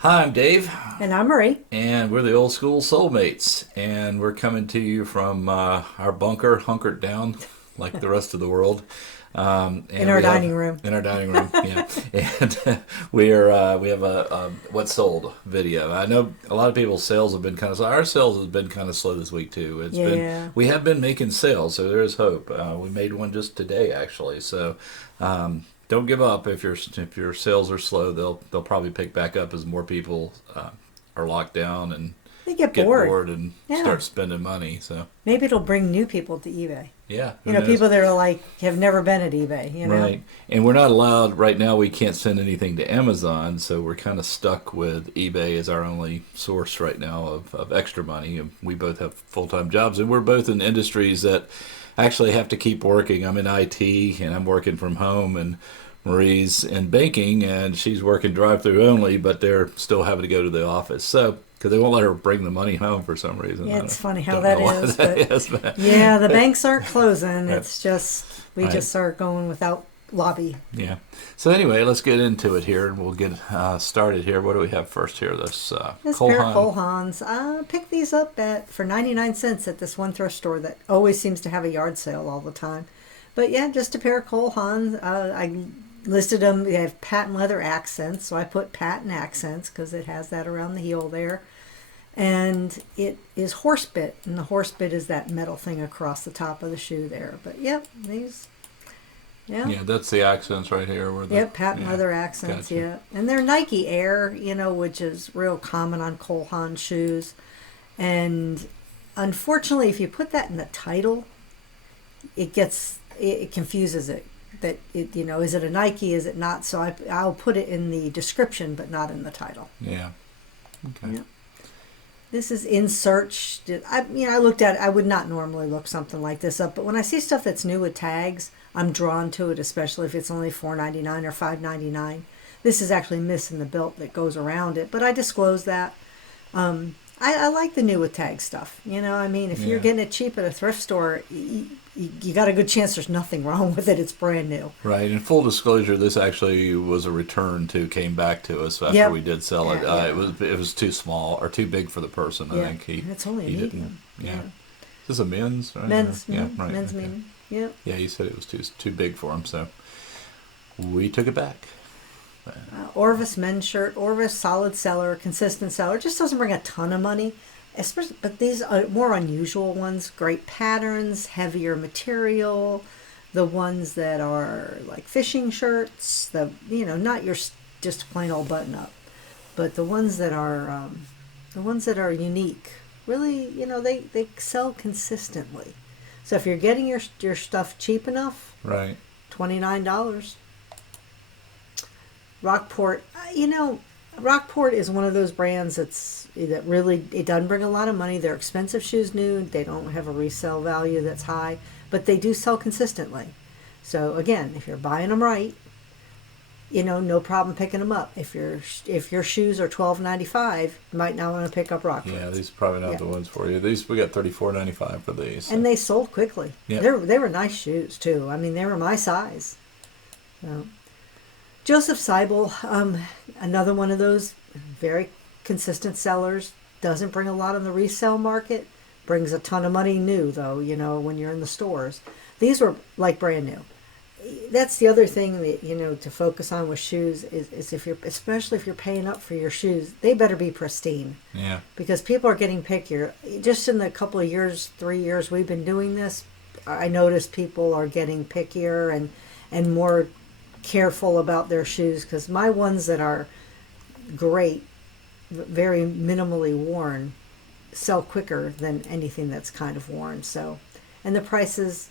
Hi, I'm Dave, And I'm Marie and we're the old school soulmates, and we're coming to you from our bunker, hunkered down like the rest of the world. in And our we have dining room. in our dining room, yeah. And we have a what sold video. I know a lot of people's sales have been kind of slow. Our sales has been kind of slow this week too. Yeah. We have been making sales, so there is hope. We made one just today actually, so. Don't give up if your sales are slow. They'll probably pick back up as more people are locked down and They get get bored. bored and Yeah. start spending money. So Maybe it'll bring new people to eBay. yeah, who knows? People that are like, have never been at eBay. Right. And we're not allowed right now. We can't send anything to Amazon, so we're kind of stuck with eBay as our only source right now of extra money. And we both have full time jobs, and we're both in industries that actually have to keep working. I'm in IT, and I'm working from home, and Marie's in banking, and she's working drive through only, but they're still having to go to the office. So because they won't let her bring the money home for some reason. Yeah, it's funny how don't that know why is. that But is, but yeah, the banks aren't closing. It's just, we Right. just are going without lobby. yeah. So anyway, let's get into it here, and we'll get started here. What do we have first here? This This Cole pair of Haan. Cole Haans, I picked these up for 99 cents at this one thrift store that always seems to have a yard sale all the time. But yeah, just a pair of Cole Haans. I listed them. They have patent leather accents, so I put patent accents because it has that around the heel there. And it is horse bit, and the horse bit is that metal thing across the top of the shoe there. But yep, these, yeah. Yeah, that's the accents right here. Yep, patent yeah, leather accents, gotcha. yeah. And they're Nike Air, which is real common on Cole Haan shoes. And unfortunately, if you put that in the title, it confuses it. That it, is it a Nike? Is it not? So I'll put it in the description, but not in the title. Yeah. Okay. Yeah. This is In Search. I looked at it. I would not normally look something like this up, but when I see stuff that's new with tags, I'm drawn to it, especially if it's only $4.99 or $5.99. This is actually missing the belt that goes around it, but I disclose that. I like the new with tag stuff. If you're Yeah. getting it cheap at a thrift store, you got a good chance there's nothing wrong with it. It's brand new. Right. In full disclosure, this actually was a return came back to us after Yep. we did sell it. Yeah. It was too small or too big for the person. I Yeah, think and it's only a he didn't. medium. Yeah. Is this a men's? Right? Men's, Yeah. Right. men's okay. medium. Yeah. Yeah, he said it was too big for him, so we took it back. Orvis men's shirt. Orvis solid seller, consistent seller. Just doesn't bring a ton of money, especially. But these are more unusual ones. Great patterns, heavier material. The ones that are like fishing shirts. Not your just plain old button up, but the ones that are unique. Really, they sell consistently. So if you're getting your stuff cheap enough, Right. $29. Rockport, Rockport is one of those brands that really, it doesn't bring a lot of money. They're expensive shoes new. They don't have a resale value that's high, but they do sell consistently. So again, if you're buying them right, no problem picking them up. If your shoes are $12.95, you might not want to pick up Rockport. Yeah, these are probably not Yeah. the ones for you. These we got $34.95 for these. So. And they sold quickly. Yeah. They were nice shoes too. I mean, they were my size. So. Joseph Seibel, another one of those very consistent sellers. Doesn't bring a lot on the resale market. Brings a ton of money new though. When you're in the stores, these were like brand new. That's the other thing that to focus on with shoes is especially if you're paying up for your shoes, they better be pristine. Yeah. Because people are getting pickier. Just in the couple of years, 3 years we've been doing this, I noticed people are getting pickier and more careful about their shoes, because my ones that are great, very minimally worn, sell quicker than anything that's kind of worn. So, and the prices,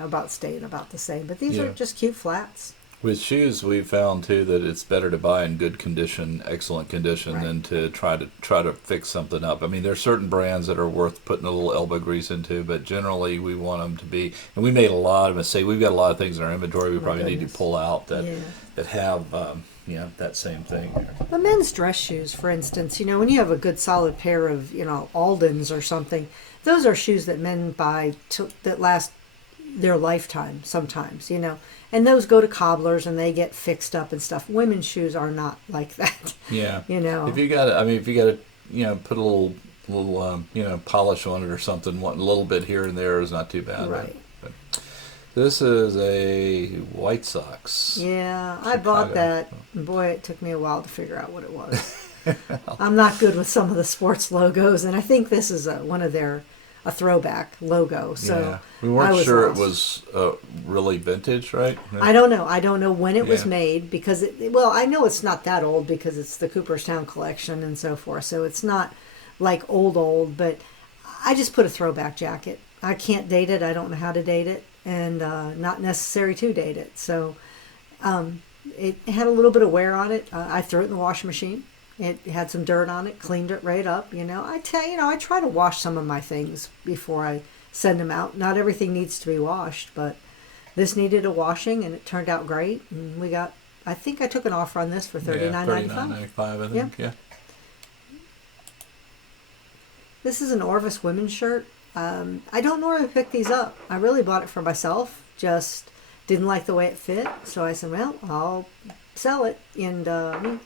about staying about the same. But these Yeah. are just cute flats. With shoes, we've found too that it's better to buy in good condition, excellent condition, Right. than to try to fix something up. I mean, there's certain brands that are worth putting a little elbow grease into, but generally we want them to be. And we made a lot of mistakes. We've got a lot of things in our inventory we My probably need to goodness. pull out that Yeah. have that same thing. But men's dress shoes, for instance, when you have a good solid pair of, Aldens or something, those are shoes that men buy that last their lifetime sometimes, and those go to cobblers and they get fixed up and stuff. Women's shoes are not like that. Yeah. you know If you got, I mean, if you got to, put a little, polish on it or something, a little bit here and there is not too bad. right. But this is a White Sox. Yeah, I Chicago. bought that. And boy, it took me a while to figure out what it was. I'm not good with some of the sports logos, and I think this is one of a throwback logo. So Yeah. We weren't sure it was really vintage, right? I don't know. I don't know when it was Yeah. made because I know it's not that old because it's the Cooperstown collection and so forth. So it's not like old, but I just put a throwback jacket. I can't date it. I don't know how to date it, and not necessary to date it. So it had a little bit of wear on it. I threw it in the washing machine. It had some dirt on it, cleaned it right up. I try to wash some of my things before I send them out. Not everything needs to be washed, but this needed a washing, and it turned out great. And I think I took an offer on this for $39.95. $39.95, I think. Yeah. This is an Orvis women's shirt. I don't know where to pick these up. I really bought it for myself. Just didn't like the way it fit, so I said, well, I'll sell it. And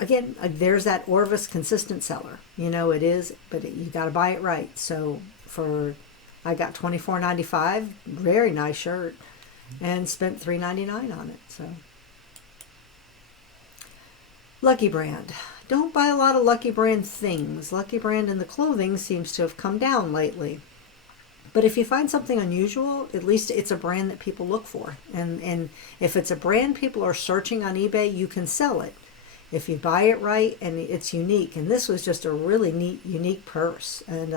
again, there's that Orvis consistent seller. It is, but you got to buy it right. So I got $24.95, very nice shirt, and spent $3.99 on it. So Lucky Brand. Don't buy a lot of Lucky Brand things. Lucky Brand in the clothing seems to have come down lately. But if you find something unusual, at least it's a brand that people look for. And if it's a brand people are searching on eBay, you can sell it. If you buy it right and it's unique. And this was just a really neat, unique purse. And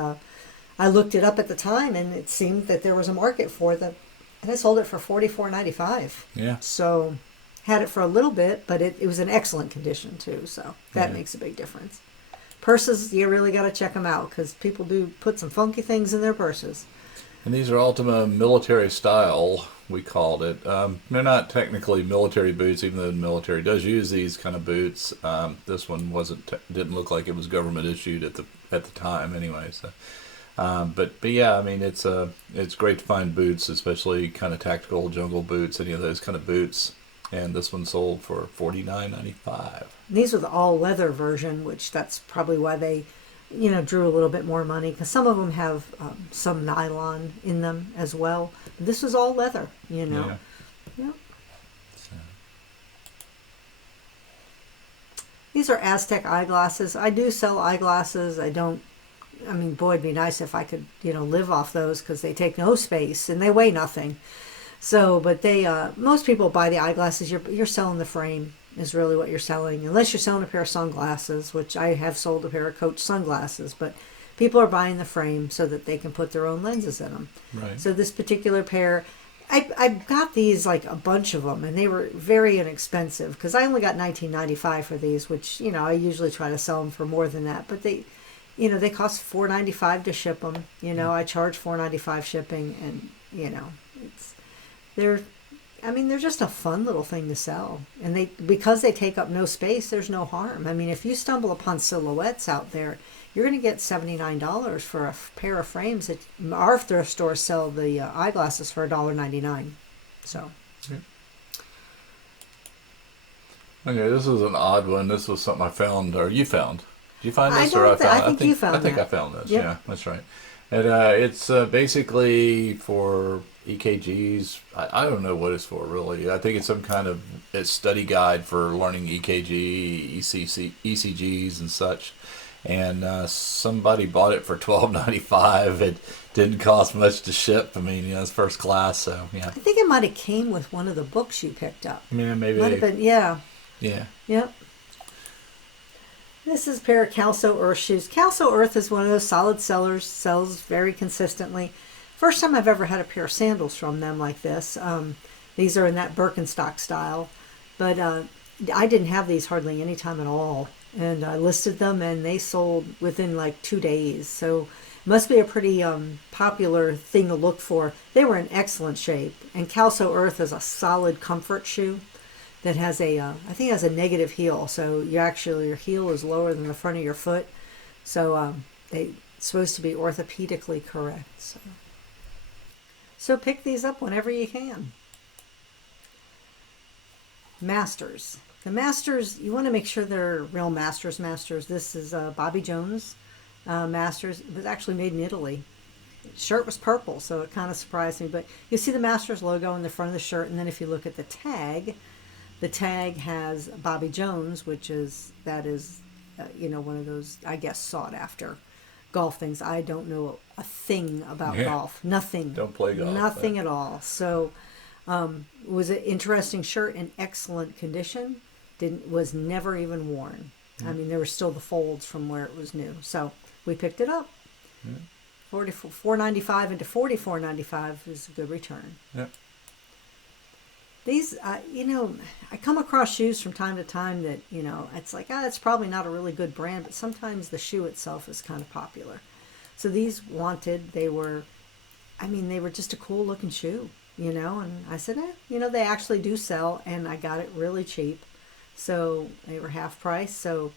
I looked it up at the time, and it seemed that there was a market for them. And I sold it for $44.95. Yeah. So had it for a little bit, but it was in excellent condition too. So that makes a big difference. Purses, you really got to check them out because people do put some funky things in their purses. And these are Ultima military style, we called it. They're not technically military boots, even though the military does use these kind of boots. This one didn't look like it was government issued at the time, anyway. So, but yeah, I mean it's great to find boots, especially kind of tactical jungle boots, any of those kind of boots. And this one sold for $49.95. These are the all leather version, which that's probably why they drew a little bit more money, because some of them have some nylon in them as well. This was all leather, Yeah. Yep. So. These are Aztec eyeglasses. I do sell eyeglasses. Boy, it'd be nice if I could, live off those because they take no space and they weigh nothing. So, but most people buy the eyeglasses. You're selling the frame is really what you're selling, unless you're selling a pair of sunglasses, which I have sold a pair of Coach sunglasses, but people are buying the frame so that they can put their own lenses in them. Right. So this particular pair, I got these, like a bunch of them, and they were very inexpensive because I only got $19.95 for these, which, I usually try to sell them for more than that, but they cost $4.95 to ship them. I charge $4.95 shipping, and, they're just a fun little thing to sell. And because they take up no space, there's no harm. I mean, if you stumble upon silhouettes out there, you're going to get $79 for a pair of frames. Our thrift stores sell the eyeglasses for $1.99. So. Okay, this is an odd one. This was something I found, or you found. Did you find this, I or I found? I think you found it. I think I found this. Yep. Yeah, that's right. And it's basically for EKGs. I don't know what it's for, really. I think it's some kind of study guide for learning EKG, ECGs, and such. And somebody bought it for $12.95. It didn't cost much to ship. I mean, it's first class, so yeah. I think it might have came with one of the books you picked up. Yeah, maybe. Might have been, yeah. Yeah. Yep. This is a pair of Calso Earth shoes. Calso Earth is one of those solid sellers, sells very consistently. First time I've ever had a pair of sandals from them like this. These are in that Birkenstock style. But I didn't have these hardly any time at all. And I listed them, and they sold within like 2 days. So it must be a pretty popular thing to look for. They were in excellent shape. And Calso Earth is a solid comfort shoe that has I think it has a negative heel. So your heel is lower than the front of your foot. So it's supposed to be orthopedically correct. So. So pick these up whenever you can. Masters. The Masters, you want to make sure they're real Masters. This is Bobby Jones Masters. It was actually made in Italy. The shirt was purple, so it kind of surprised me. But you see the Masters logo in the front of the shirt, and then if you look at the tag has Bobby Jones, which is one of those, I guess, sought after golf things. I don't know a thing about golf. Nothing. Don't play golf. Nothing at all. So it was an interesting shirt in excellent condition. Was never even worn. I mean, there were still the folds from where it was new. So we picked it up. $4.95 into $44.95 is a good return. Yep. These, I come across shoes from time to time that, it's like, it's probably not a really good brand, but sometimes the shoe itself is kind of popular. So these they were just a cool looking shoe, and I said, they actually do sell, and I got it really cheap. So they were half price. So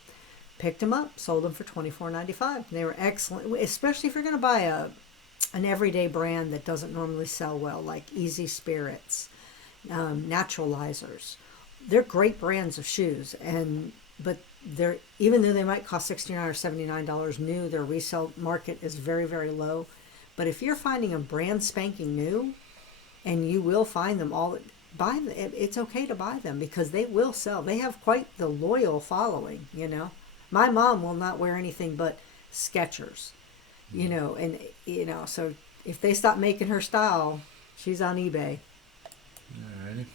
picked them up, sold them for $24.95. They were excellent, especially if you're going to buy an everyday brand that doesn't normally sell well, like Easy Spirits, Naturalizers. They're great brands of shoes, but they're, even though they might cost $69 or $79 new, their resale market is very, very low. But if you're finding a brand spanking new, and you will find them all, it's okay to buy them because they will sell. They have quite the loyal following, My mom will not wear anything but Skechers, so if they stop making her style, she's on eBay. Alrighty.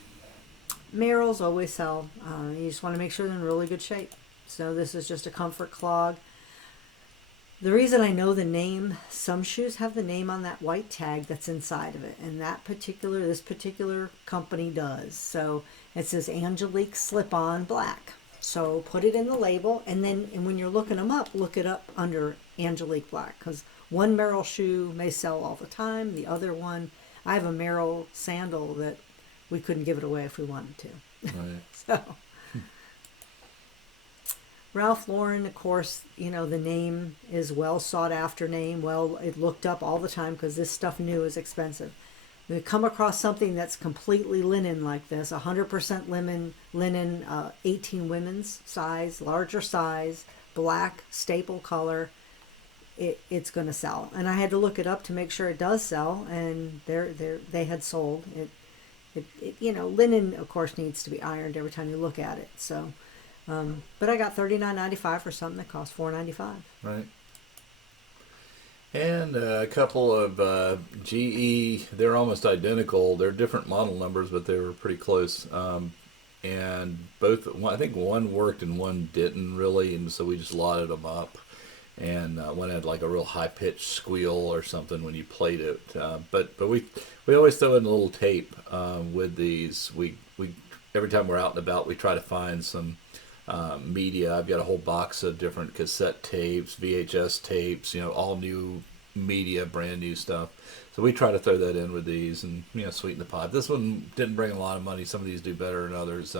Merrells always sell. You just want to make sure they're in really good shape. So this is just a comfort clog. The reason I know the name, some shoes have the name on that white tag that's inside of it, and this particular company does. So it says Angelique Slip-On Black. So put it in the label, and when you're looking them up, look it up under Angelique Black, because one Merrell shoe may sell all the time. The other one, I have a Merrell sandal that we couldn't give it away if we wanted to. Right. So Ralph Lauren, of course, the name is well sought after name. Well, it looked up all the time because this stuff new is expensive. We come across something that's completely linen like this, 100% linen, 18 women's size, larger size, black, staple color. It's going to sell. And I had to look it up to make sure it does sell, and they had sold it. Linen, of course, needs to be ironed every time you look at it. So, but I got $39.95 for something that cost $4.95. Right. And a couple of GE, they're almost identical. They're different model numbers, but they were pretty close. And both, I think one worked and one didn't really, and so we just lotted them up. And one had like a real high-pitched squeal or something when you played it. But we always throw in a little tape with these. We every time we're out and about, we try to find some media. I've got a whole box of different cassette tapes, VHS tapes, all new media, brand new stuff. So we try to throw that in with these and, sweeten the pot. This one didn't bring a lot of money. Some of these do better than others.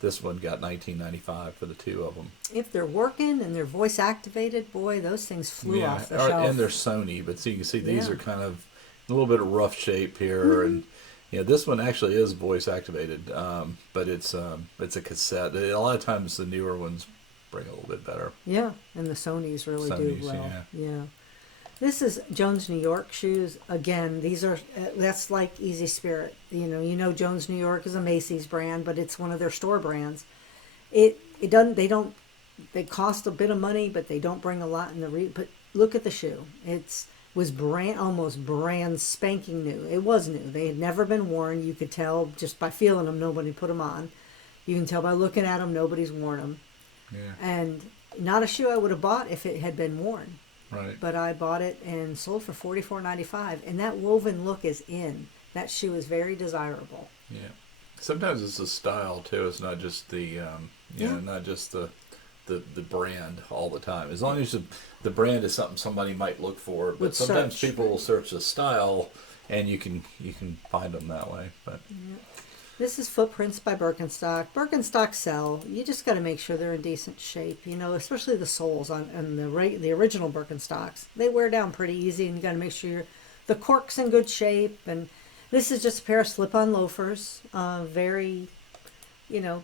This one got $19.95 for the two of them. If they're working and they're voice activated, boy, those things flew off the shelf. And they're Sony, but so you can see these are kind of a little bit of rough shape here, and this one actually is voice activated, but it's a cassette. A lot of times the newer ones bring a little bit better. Yeah, and the Sonys really do well. Yeah. This is Jones New York shoes. Again, these are that's like Easy Spirit. Jones New York is a Macy's brand, but it's one of their store brands. They cost a bit of money, but they don't bring a lot in the but look at the shoe. Was almost brand spanking new. It was new. They had never been worn. You could tell just by feeling them. Nobody put them on. You can tell by looking at them. Nobody's worn them. Yeah. And not a shoe I would have bought if it had been worn. Right. But I bought it and sold for $44.95, and that woven look is in. That shoe is very desirable. Yeah. Sometimes it's the style too. It's not just not just the brand all the time. As long as the brand is something somebody might look for, but sometimes people will search the style, and you can find them that way. But this is Footprints by Birkenstock. Birkenstock sell. You just got to make sure they're in decent shape. Especially the soles on the original Birkenstocks. They wear down pretty easy, and you got to make sure the cork's in good shape. And This is just a pair of slip-on loafers. Very,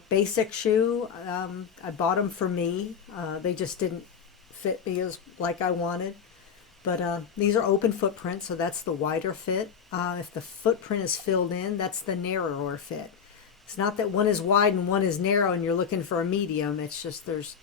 basic shoe. I bought them for me. They just didn't fit me as like I wanted. But these are open footprint, so that's the wider fit. If the footprint is filled in, that's the narrower fit. It's not that one is wide and one is narrow and you're looking for a medium. It's just there's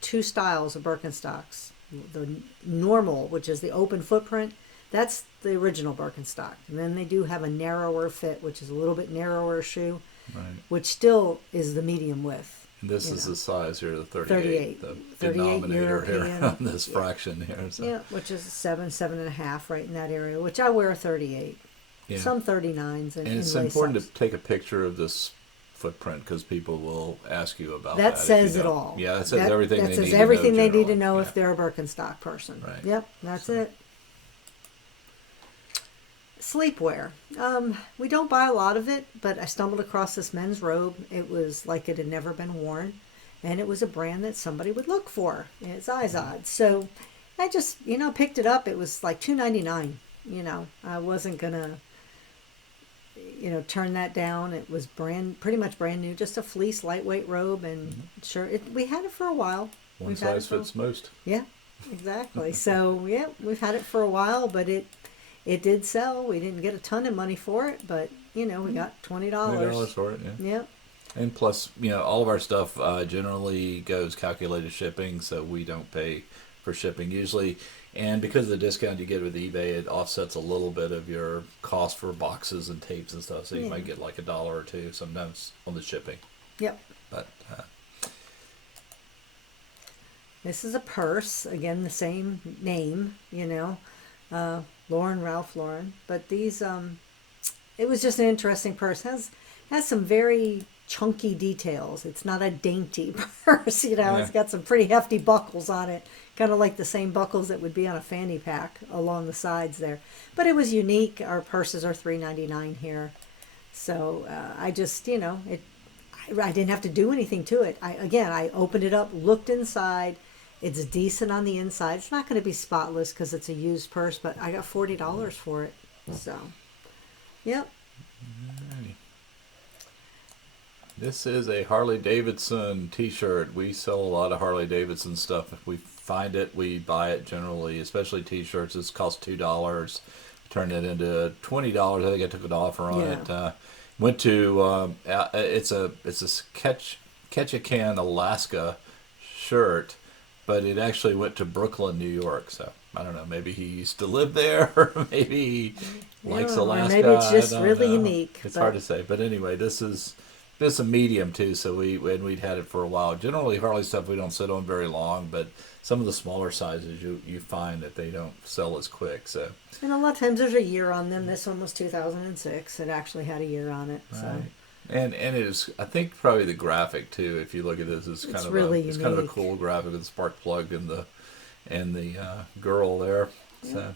two styles of Birkenstocks. The normal, which is the open footprint, that's the original Birkenstock. And then they do have a narrower fit, which is a little bit narrower shoe, Right. which still is the medium width. And this is the size here, the 38. 38, the 38 denominator here European. on this fraction here. So. Yeah, which is 7.5 right in that area, which I wear 38. Yeah. Some 39s. And it's important to take a picture of this footprint because people will ask you about that. That says if you it don't. all. Yeah, that says everything that they says need everything to know they need to generally. know Yeah. if they're a Birkenstock person. Right. Yep, that's it. Sleepwear. We don't buy a lot of it, but I stumbled across this men's robe. It was like it had never been worn, and it was a brand that somebody would look for. It's Izod. So I just, picked it up. It was like $2.99. I wasn't gonna, turn that down. It was pretty much brand new, just a fleece, lightweight robe, and we had it for a while. One size fits most. Yeah, exactly. So yeah, we've had it for a while, but it did sell. We didn't get a ton of money for it, but we got $20. $20 for it, yeah. Yep. And plus, all of our stuff generally goes calculated shipping, so we don't pay for shipping usually. And because of the discount you get with eBay, it offsets a little bit of your cost for boxes and tapes and stuff. So you might get like $1 or $2 sometimes on the shipping. Yep. But this is a purse. Again, the same name, Ralph Lauren. But these, it was just an interesting purse. Has some very chunky details. It's not a dainty purse, Yeah. It's got some pretty hefty buckles on it, kind of like the same buckles that would be on a fanny pack along the sides there. But it was unique. Our purses are $3.99 here, so I just, I didn't have to do anything to it. I opened it up, looked inside. It's decent on the inside. It's not going to be spotless because it's a used purse, but I got $40 for it. So, yep. alrighty. This is a Harley Davidson t-shirt. We sell a lot of Harley Davidson stuff. If we find it, we buy it generally, especially t-shirts. This costs $2. Turned it into $20. I think I took an offer on it. Went to it's a Ketchikan, Alaska shirt, but it actually went to Brooklyn, New York. So I don't know. Maybe he used to live there, or maybe he likes Alaska. Or maybe it's just I don't really know. unique. It's hard to say. But anyway, this is a medium too. So we'd had it for a while. Generally, Harley stuff we don't sit on very long, but some of the smaller sizes you find that they don't sell as quick. So. And a lot of times there's a year on them. This one was 2006. It actually had a year on it. Right. So. And it is, I think, probably the graphic too. If you look at this, it's kind of a cool graphic with the spark plug and the girl there. Yeah. So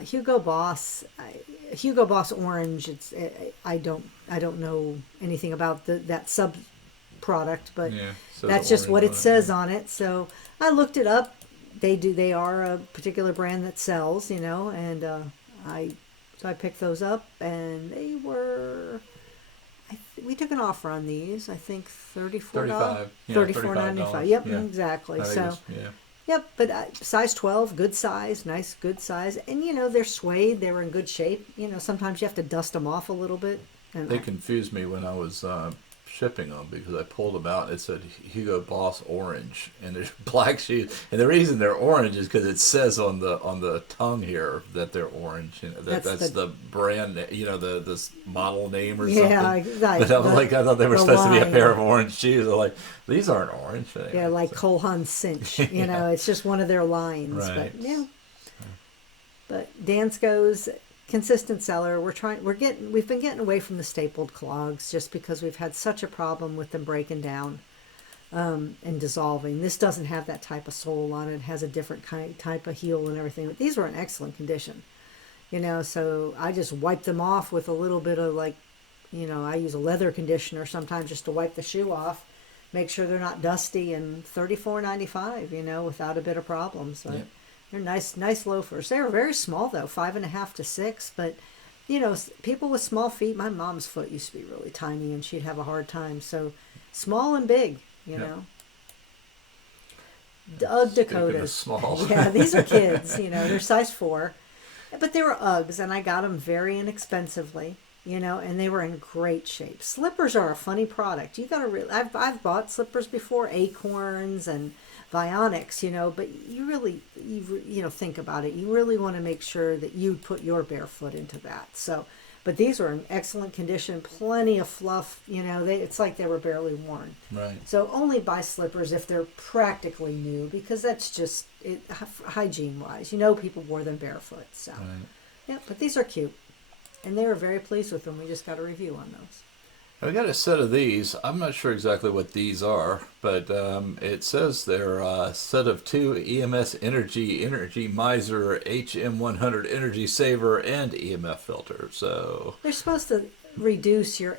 Hugo Boss Orange. I don't know anything about that sub product, but that's just what it says on it. So I looked it up. They are a particular brand that sells, and I picked those up, and they were. We took an offer on these. I think $34. $34.95. Yep, yeah. Exactly. So. Yeah. Yep, but size 12, good size, nice, good size. And, they're suede. They were in good shape. Sometimes you have to dust them off a little bit. And They confused me when I was shipping them because I pulled them out and it said Hugo Boss Orange. And there's black shoes. And the reason they're orange is because it says on the tongue here that they're orange. That's the brand, this model name or something. Yeah, But I thought they were supposed to be a pair of orange shoes. I'm like, these aren't orange. Anyway, yeah, like Cole Haan Cinch. It's just one of their lines. Right. But yeah. But Dansko's consistent seller. We've been getting away from the stapled clogs just because we've had such a problem with them breaking down and dissolving. This doesn't have that type of sole on it. It has a different type of heel and everything. But these were in excellent condition. So I just wipe them off with a little bit of I use a leather conditioner sometimes just to wipe the shoe off, make sure they're not dusty, and $34.95, without a bit of problems. So, Yep. They're nice loafers. They were very small though, 5.5 to 6. But people with small feet. My mom's foot used to be really tiny, and she'd have a hard time. So small and big, you know. Ugg Speaking of Dakotas. small. Yeah, these are kids. They're size 4, but they were Uggs, and I got them very inexpensively. And they were in great shape. Slippers are a funny product. You got to really. I've bought slippers before, Acorns and Vionics. But you really, think about it. You really want to make sure that you put your bare foot into that. So, but these are in excellent condition, plenty of fluff. It's like they were barely worn. Right. So only buy slippers if they're practically new, because that's just it, hygiene wise. People wore them barefoot. So, Right. yeah, but these are cute. And they were very pleased with them. We just got a review on those. I got a set of these. I'm not sure exactly what these are, but it says they're a set of 2 EMS Energy Miser HM100 Energy Saver and EMF filter. So They're supposed to reduce your